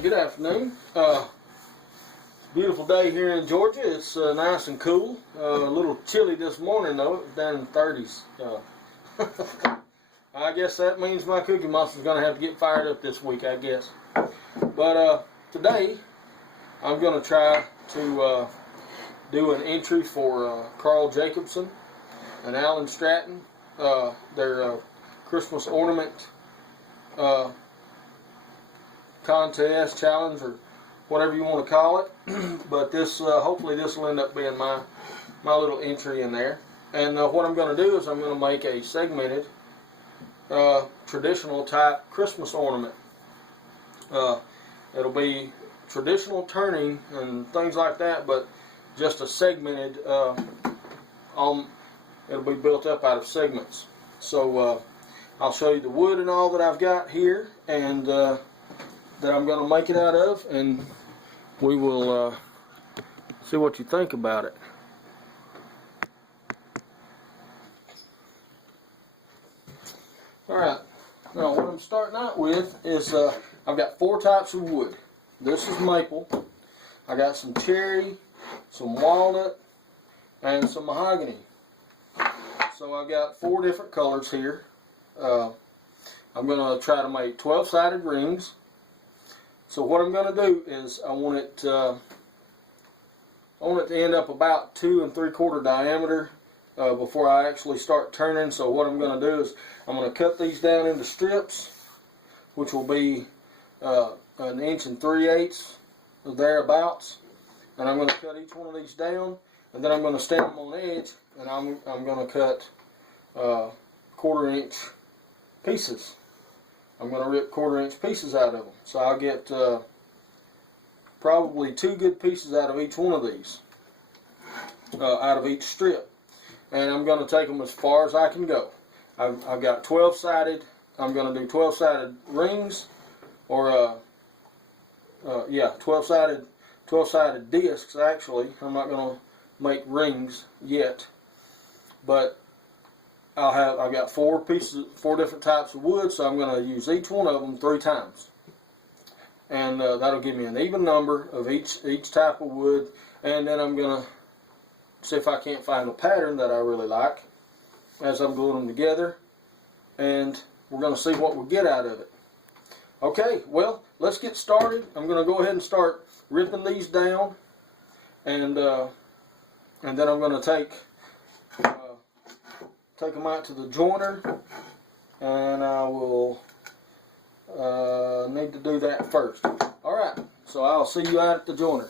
Alright, good afternoon. Beautiful day here in Georgia. It's nice and cool. A little chilly this morning though. It was down in the 30s. I guess that means my Cookie Monster's going to have to get fired up this week, I guess. But today I'm going to try to do an entry for Carl Jacobson and Alan Stratton. Their Christmas ornament contest, challenge, or whatever you want to call it. But this, hopefully this will end up being my little entry in there. And what I'm going to do is I'm going to make a segmented traditional type Christmas ornament. It'll be traditional turning and things like that, but just a segmented, it'll be built up out of segments. So I'll show you the wood and all that I've got here, and that I'm going to make it out of, and we will see what you think about it. Alright, now what I'm starting out with is I've got 4 types of wood. This is maple. I got some cherry, some walnut, and some mahogany. So I've got 4 different colors here. I'm going to try to make 12-sided rings. So what I'm going to do is I want it to end up about 2 3/4 diameter before I actually start turning. So what I'm going to do is I'm going to cut these down into strips, which will be 1 3/8 or thereabouts. And I'm going to cut each one of these down, and then I'm going to stand them on edge, and I'm going to cut 1/4 inch pieces. I'm going to rip 1/4 inch pieces out of them. So I'll get probably 2 good pieces out of each one of these, out of each strip. And I'm going to take them as far as I can go. I've got 12-sided, I'm going to do 12-sided rings, or 12-sided discs actually. I'm not going to make rings yet, but I've got 4 different types of wood, so I'm going to use each one of them 3 times, and that'll give me an even number of each type of wood. And then I'm going to see if I can't find a pattern that I really like as I'm gluing them together, and we're going to see what we get out of it. Okay, well, let's get started. I'm going to go ahead and start ripping these down, and then I'm going to take them out to the joiner, and I will need to do that first. Alright, so I'll see you out at the joiner.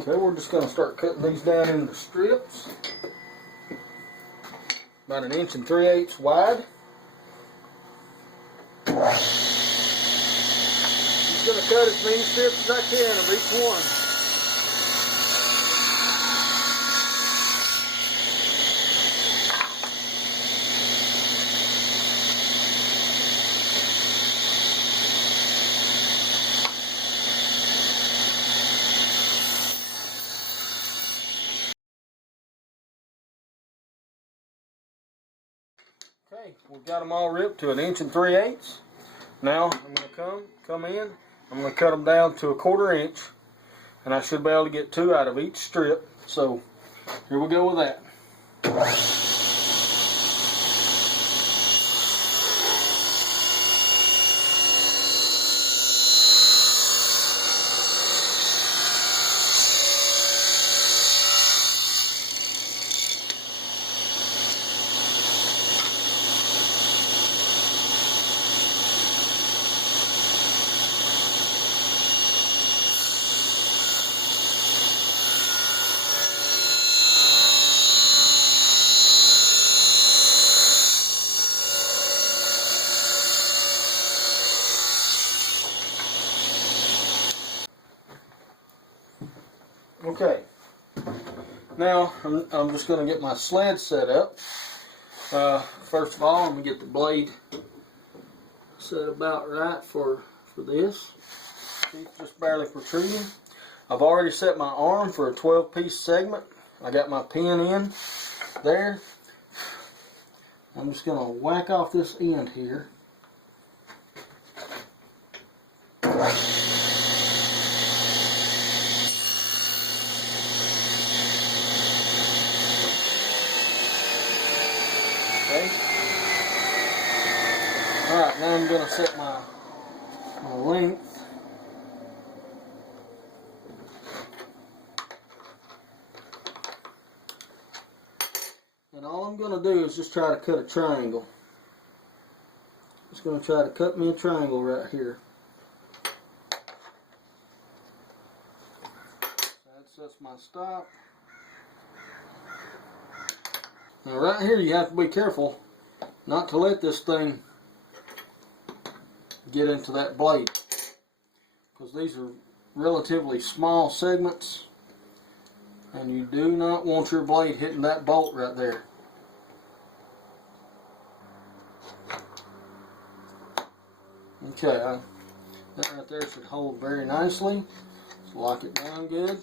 Okay, we're just going to start cutting these down into strips, about 1 3/8 wide. I'm just going to cut as many strips as I can of each one. Okay, we've got them all ripped to 1 3/8. Now I'm going to come in. I'm going to cut them down to 1/4 inch, and I should be able to get 2 out of each strip. So here we go with that. Okay, now I'm just going to get my sled set up. First of all, I'm going to get the blade set about right for for this. Teeth just barely protruding. I've already set my arm for a 12-piece segment. I got my pin in there. I'm just going to whack off this end here. Okay. Alright, now I'm going to set my length. And all I'm going to do is just try to cut a triangle. Just going to try to cut me a triangle right here. That's my stop. Now right here you have to be careful not to let this thing get into that blade, because these are relatively small segments and you do not want your blade hitting that bolt right there. Okay, that right there should hold very nicely. Just lock it down good.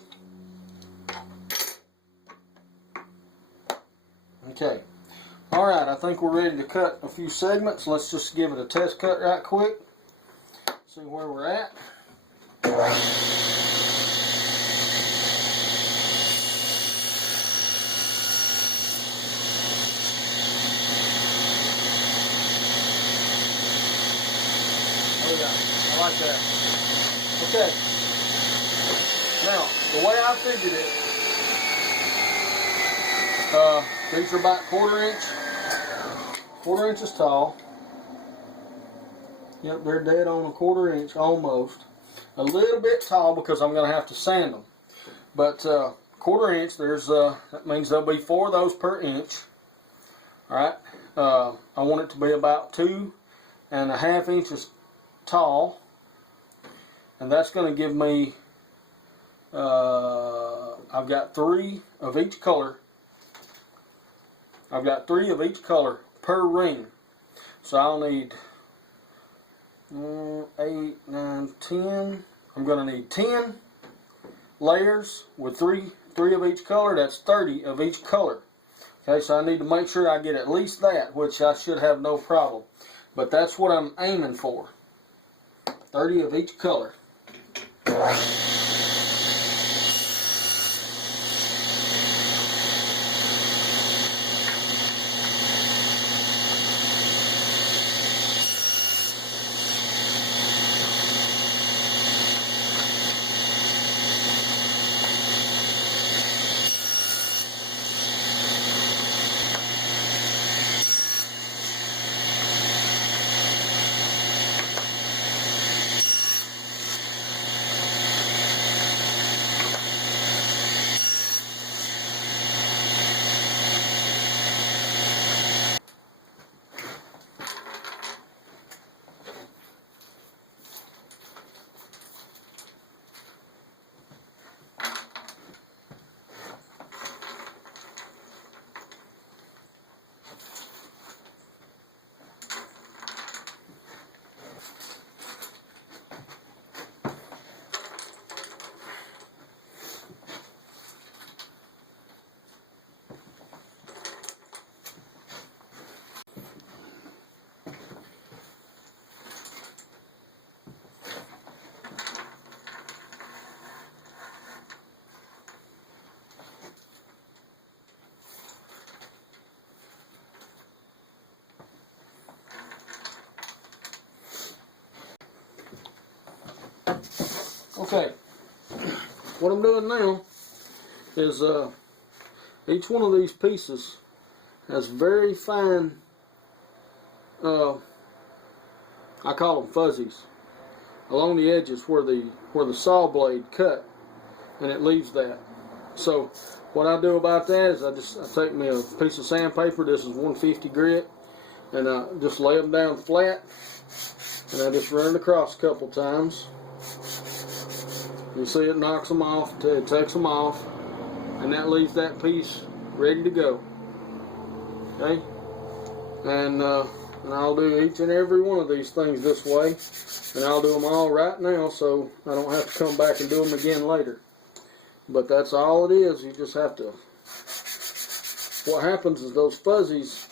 Okay, alright, I think we're ready to cut a few segments. Let's just give it a test cut right quick. See where we're at. Oh yeah, I like that. Okay, now the way I figured it, these are about quarter inches tall. Yep, they're dead on a quarter inch almost. A little bit tall because I'm going to have to sand them. But quarter inch, that means there'll be 4 of those per inch. Alright, I want it to be about 2.5 inches tall. And that's going to give me, I've got 3 of each color. I've got 3 of each color per ring. So I'll need 8, 9, 10. I'm going to need 10 layers with 3 of each color. That's 30 of each color. Okay, so I need to make sure I get at least that, which I should have no problem. But that's what I'm aiming for. 30 of each color. Okay, what I'm doing now is each one of these pieces has very fine, I call them fuzzies, along the edges where the saw blade cut, and it leaves that. So what I do about that is I take me a piece of sandpaper. This is 150 grit, and I just lay them down flat, and I just run it across a couple times. You see it knocks them off, it takes them off, and that leaves that piece ready to go. Okay, and and I'll do each and every one of these things this way, and I'll do them all right now so I don't have to come back and do them again later. But that's all it is. You just have to, what happens is those fuzzies,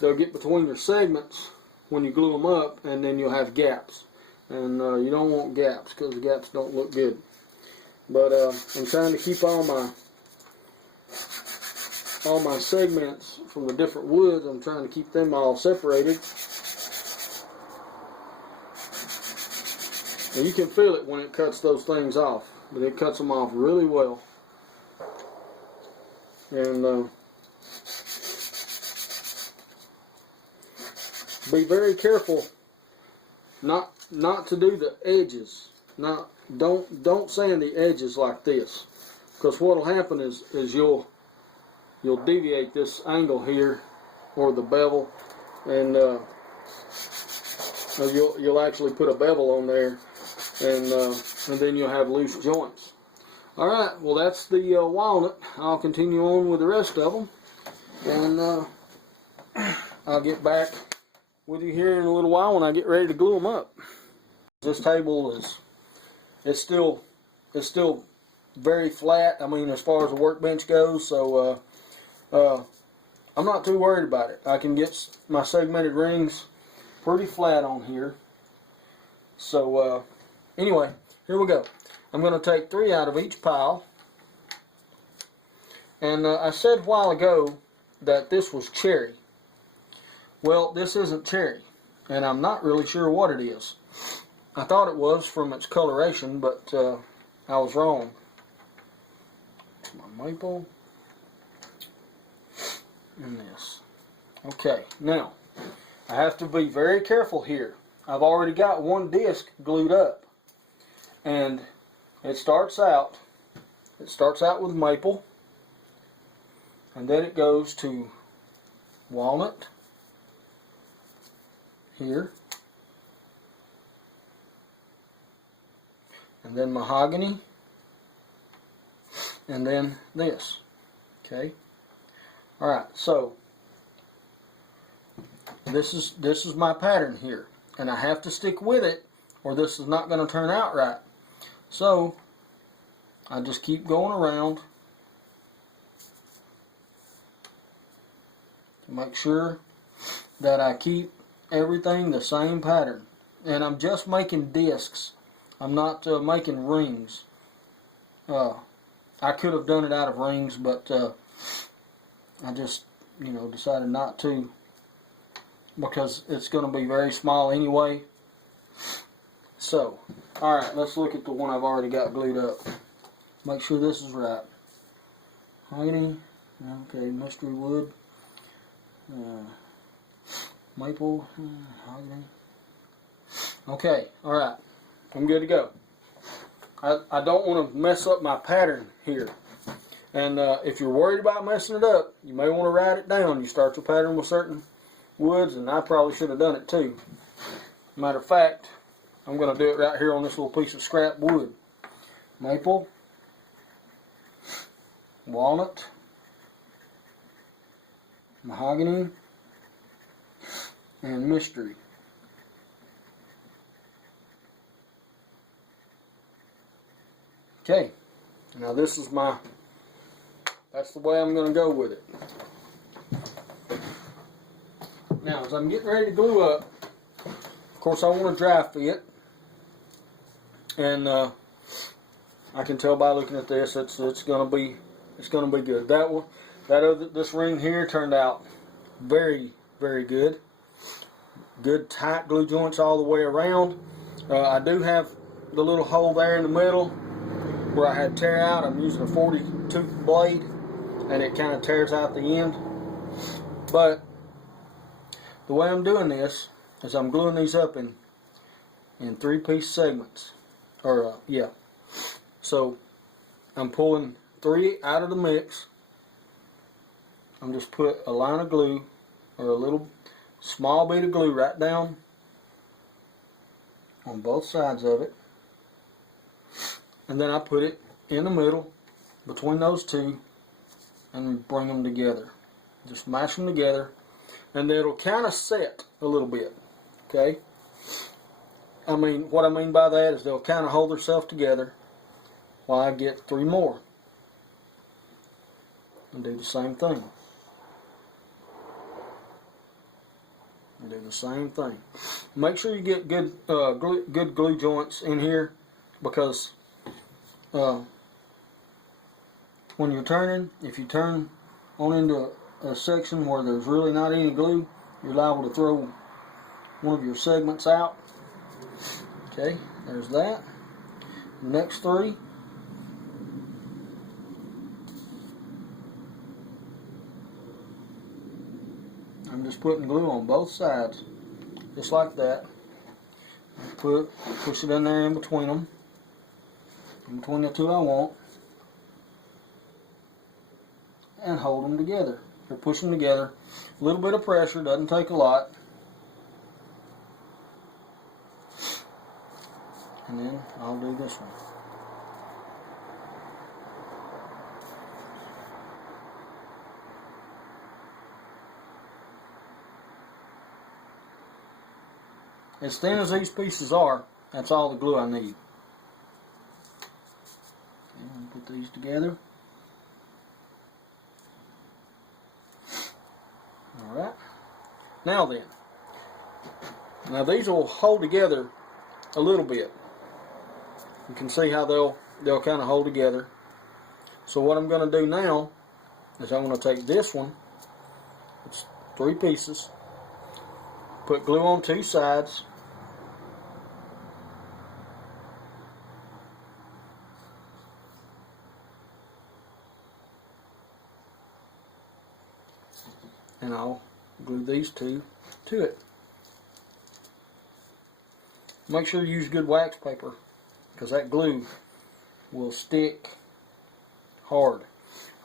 they'll get between your segments when you glue them up, and then you'll have gaps, and you don't want gaps because the gaps don't look good. But I'm trying to keep all my segments from the different woods. I'm trying to keep them all separated. And you can feel it when it cuts those things off, but it cuts them off really well. And be very careful not to do the edges. Don't sand the edges like this, because what'll happen is you'll deviate this angle here, or the bevel, and you'll actually put a bevel on there, and then you'll have loose joints. All right, well that's the walnut. I'll continue on with the rest of them, and I'll get back with you here in a little while when I get ready to glue them up. This table it's still very flat. I mean, as far as the workbench goes, so I'm not too worried about it. I can get my segmented rings pretty flat on here. So anyway, here we go. I'm going to take 3 out of each pile. And I said a while ago that this was cherry. Well, this isn't cherry, and I'm not really sure what it is. I thought it was from its coloration, but I was wrong. My maple and this. Okay, now I have to be very careful here. I've already got one disc glued up, and it starts out with maple, and then it goes to walnut here, and then mahogany, and then this. Okay. All right. So this is my pattern here, and I have to stick with it, or this is not going to turn out right. So I just keep going around to make sure that I keep everything the same pattern. And I'm just making discs. I'm not making rings. I could have done it out of rings, but I just, decided not to, because it's going to be very small anyway. So, alright, let's look at the one I've already got glued up. Make sure this is right. Mahogany, okay, mystery wood, maple, mahogany. Okay, alright, I'm good to go. I don't want to mess up my pattern here. And if you're worried about messing it up, you may want to write it down. You start your pattern with certain woods, and I probably should have done it too. Matter of fact, I'm going to do it right here on this little piece of scrap wood. Maple, walnut, mahogany, and mystery. Okay, now this is that's the way I'm going to go with it. Now, as I'm getting ready to glue up, of course I want to dry fit, and I can tell by looking at this it's going to be good. This ring here turned out very, very good. Good tight glue joints all the way around. I do have the little hole there in the middle where I had tear out. I'm using a 40 tooth blade, and it kind of tears out the end. But the way I'm doing this is I'm gluing these up in 3-piece segments. So I'm pulling 3 out of the mix. I'm just put a line of glue, or a little small bit of glue right down on both sides of it. And then I put it in the middle between those two and bring them together. Just mash them together. and it'll kind of set a little bit. Okay. I mean, what I mean by that is they'll kind of hold themselves together while I get 3 more. And do the same thing. And do the same thing. Make sure you get good good glue joints in here, because when you're turning, if you turn on into a section where there's really not any glue, you're liable to throw one of your segments out. Okay, there's that. The next 3. I'm just putting glue on both sides, just like that. Push it in there in between them, in between the 2 I want, and hold them together. Or push them together. A little bit of pressure, doesn't take a lot. And then I'll do this one. As thin as these pieces are, that's all the glue I need. And put these together. Alright. Now then. Now these will hold together a little bit. You can see how they'll kind of hold together. So what I'm going to do now is I'm going to take this one. It's 3 pieces. Put glue on 2 sides. And I'll glue these 2 to it. Make sure you use good wax paper, because that glue will stick hard.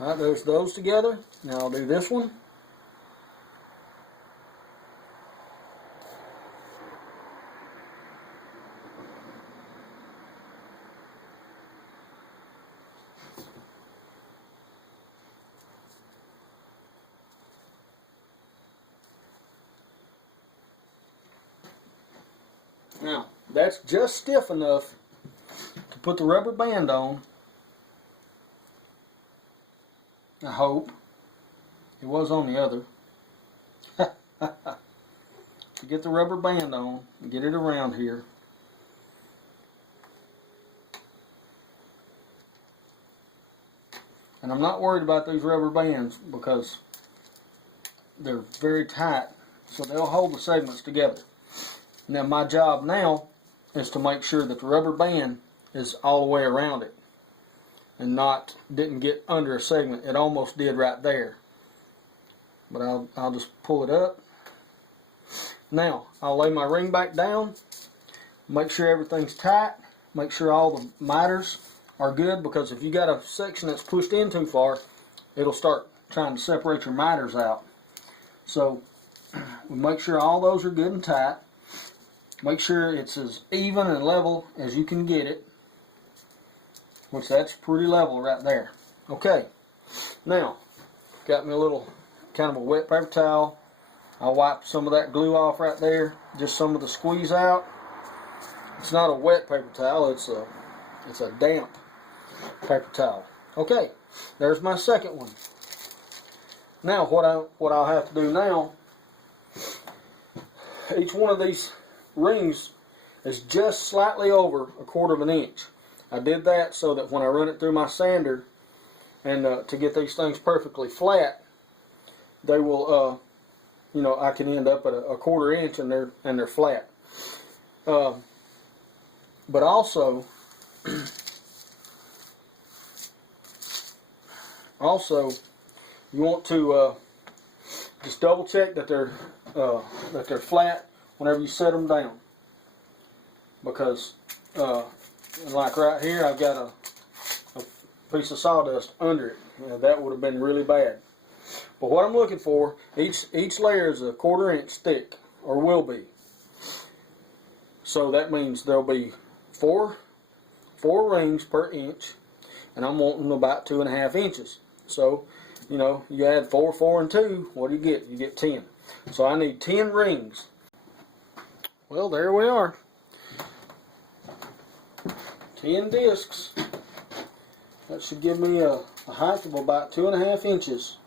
Alright, there's those together. Now I'll do this one. Now, that's just stiff enough to put the rubber band on. I hope. It was on the other. To get the rubber band on and get it around here. And I'm not worried about these rubber bands because they're very tight, so they'll hold the segments together. Now my job now is to make sure that the rubber band is all the way around it and didn't get under a segment. It almost did right there, but I'll just pull it up. Now I'll lay my ring back down, make sure everything's tight, make sure all the miters are good, because if you got a section that's pushed in too far, it'll start trying to separate your miters out. So make sure all those are good and tight. Make sure it's as even and level as you can get it, which that's pretty level right there. Okay, now got me a little kind of a wet paper towel. I'll wipe some of that glue off right there, just some of the squeeze out. It's not a wet paper towel, it's a damp paper towel. Okay, there's my second one. Now what I'll have to do now, each one of these rings is just slightly over 1/4 of an inch. I did that so that when I run it through my sander and to get these things perfectly flat, they will, you know, I can end up at a 1/4 inch and they're flat. But also, you want to just double check that they're flat whenever you set them down, because like right here I've got a piece of sawdust under it. That would have been really bad. But what I'm looking for, each layer is a 1/4 inch thick, or will be. So that means there'll be four rings per inch, and I'm wanting about 2.5 inches. So, you know, you add 4, 4, and 2, what do you get? You get 10. So I need 10 rings. Well, there we are. 10 discs. That should give me a height of about 2.5 inches.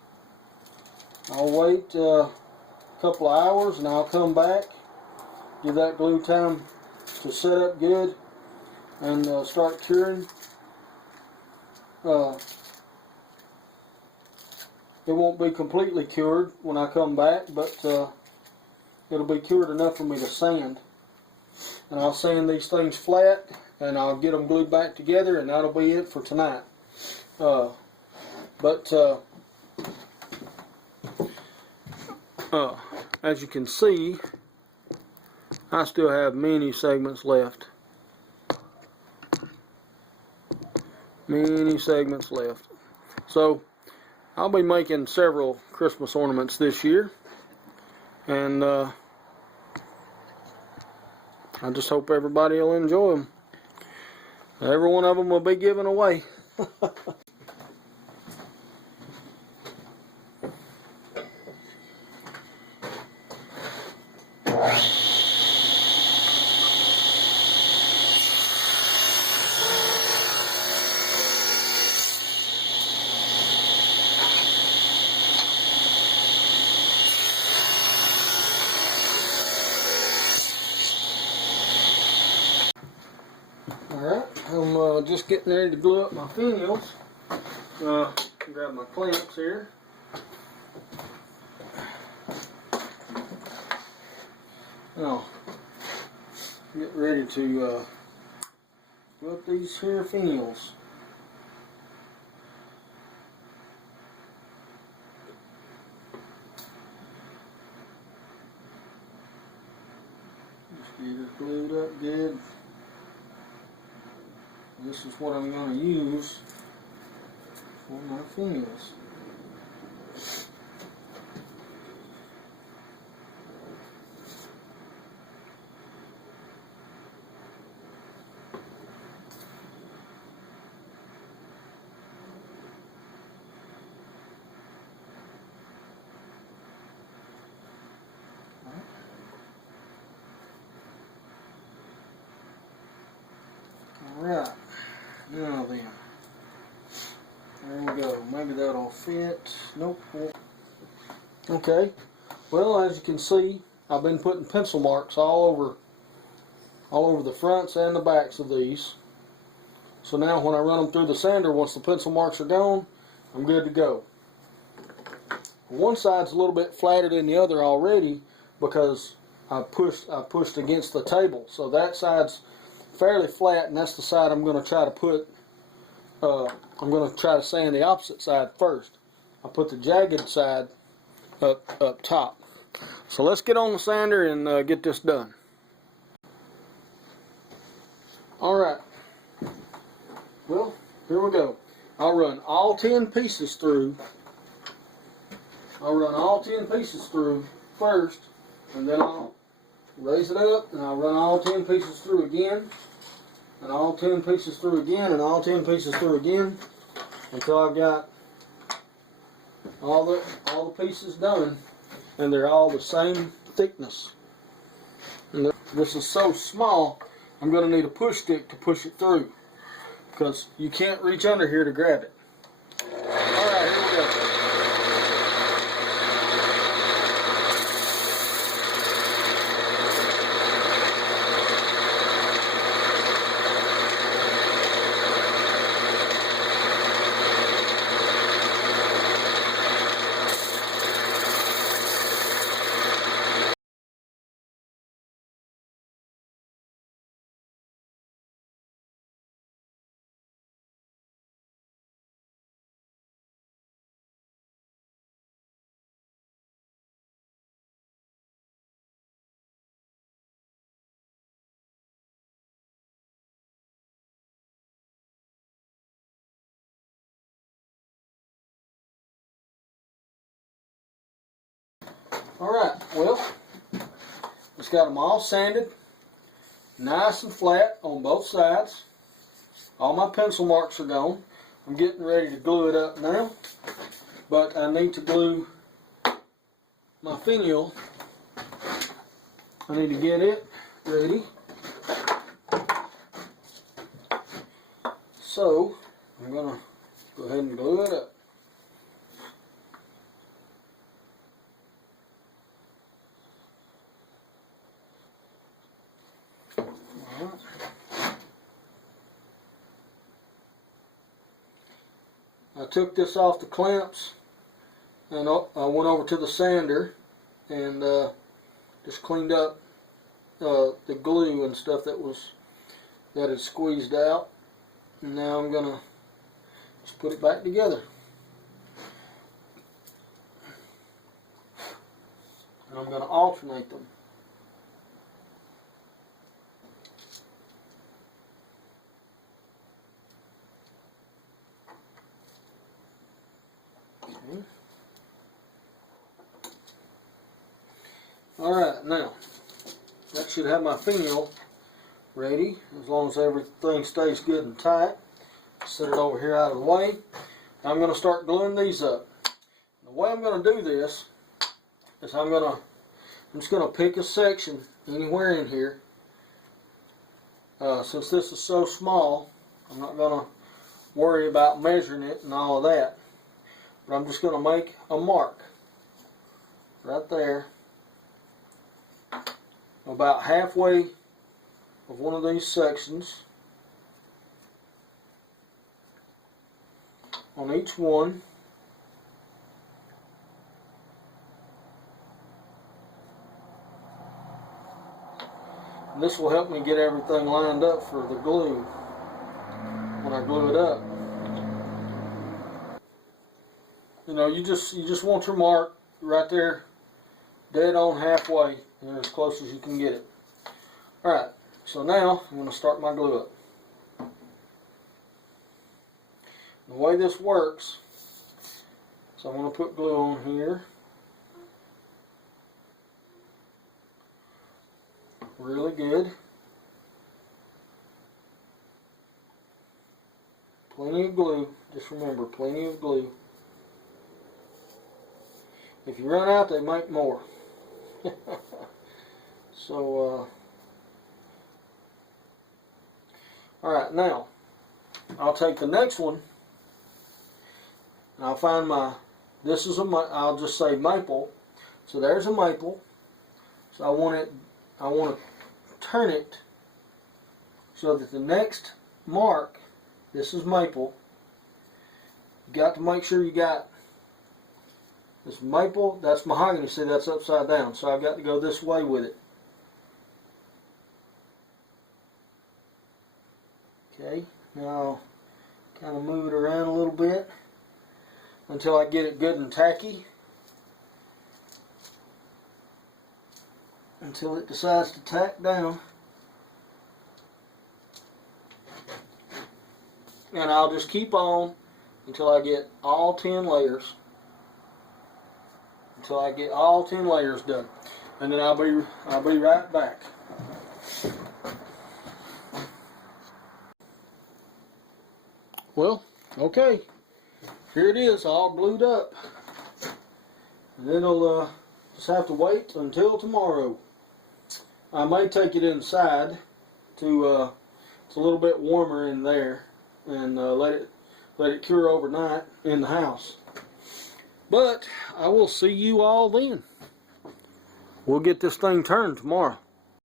I'll wait a couple of hours and I'll come back, give that glue time to set up good and start curing. It won't be completely cured when I come back, but it'll be cured enough for me to sand. And I'll sand these things flat and I'll get them glued back together, and that'll be it for tonight. As you can see, I still have many segments left. Many segments left. So I'll be making several Christmas ornaments this year, and I just hope everybody will enjoy them. Every one of them will be given away. Alright, I'm just getting ready to glue up my finials. Grab my clamps here. Now, get ready to glue up these here finials. Just get it glued up good. This is what I'm going to use for my finials. Alright. Now then, there we go. Maybe that'll fit. Nope. Okay. Well, as you can see, I've been putting pencil marks all over the fronts and the backs of these. So now when I run them through the sander, once the pencil marks are gone, I'm good to go. One side's a little bit flatter than the other already because I pushed against the table. So that side's fairly flat, and that's the side I'm going to try to put. I'm going to try to sand the opposite side first. I'll put the jagged side up top. So let's get on the sander and get this done. Alright. Well, here we go. I'll run all 10 pieces through. I'll run all 10 pieces through first, and then I'll raise it up, and I'll run all 10 pieces through again, and all 10 pieces through again, and all 10 pieces through again, until I've got all the pieces done, and they're all the same thickness. And this is so small, I'm going to need a push stick to push it through, because you can't reach under here to grab it. Alright, here we go. Alright, well, just got them all sanded, nice and flat on both sides. All my pencil marks are gone. I'm getting ready to glue it up now, but I need to glue my finial. I need to get it ready. So I'm going to go ahead and glue it up. I took this off the clamps and I went over to the sander and just cleaned up the glue and stuff that had squeezed out. And now I'm gonna just put it back together. And I'm gonna alternate them. Okay. Alright, now that should have my finial ready, as long as everything stays good and tight. Set it over here out of the way. I'm going to start gluing these up. The way I'm going to do this is I'm just going to pick a section anywhere in here. Since this is so small, I'm not going to worry about measuring it and all of that. But I'm just going to make a mark right there, about halfway of one of these sections on each one. And this will help me get everything lined up for the glue when I glue it up. You know, you just want your mark right there, dead on halfway, and as close as you can get it. Alright, so now I'm going to start my glue up. The way this works, so I'm going to put glue on here. Really good. Plenty of glue. Just remember, plenty of glue. If you run out, they make more. So, alright, now, I'll take the next one, and I'll find this is I'll just say maple. So there's a maple. So I want to turn it so that the next mark, this is maple. You got to make sure you got this maple, that's mahogany. See, that's upside down. So I've got to go this way with it. Okay, now I'll kind of move it around a little bit until I get it good and tacky. Until it decides to tack down. And I'll just keep on until I get all 10 layers. Until I get all 10 layers done. And then I'll be right back. Well, okay. Here it is, all glued up. And then I'll just have to wait until tomorrow. I may take it inside to it's a little bit warmer in there, and let it cure overnight in the house. But I will see you all then. We'll get this thing turned tomorrow.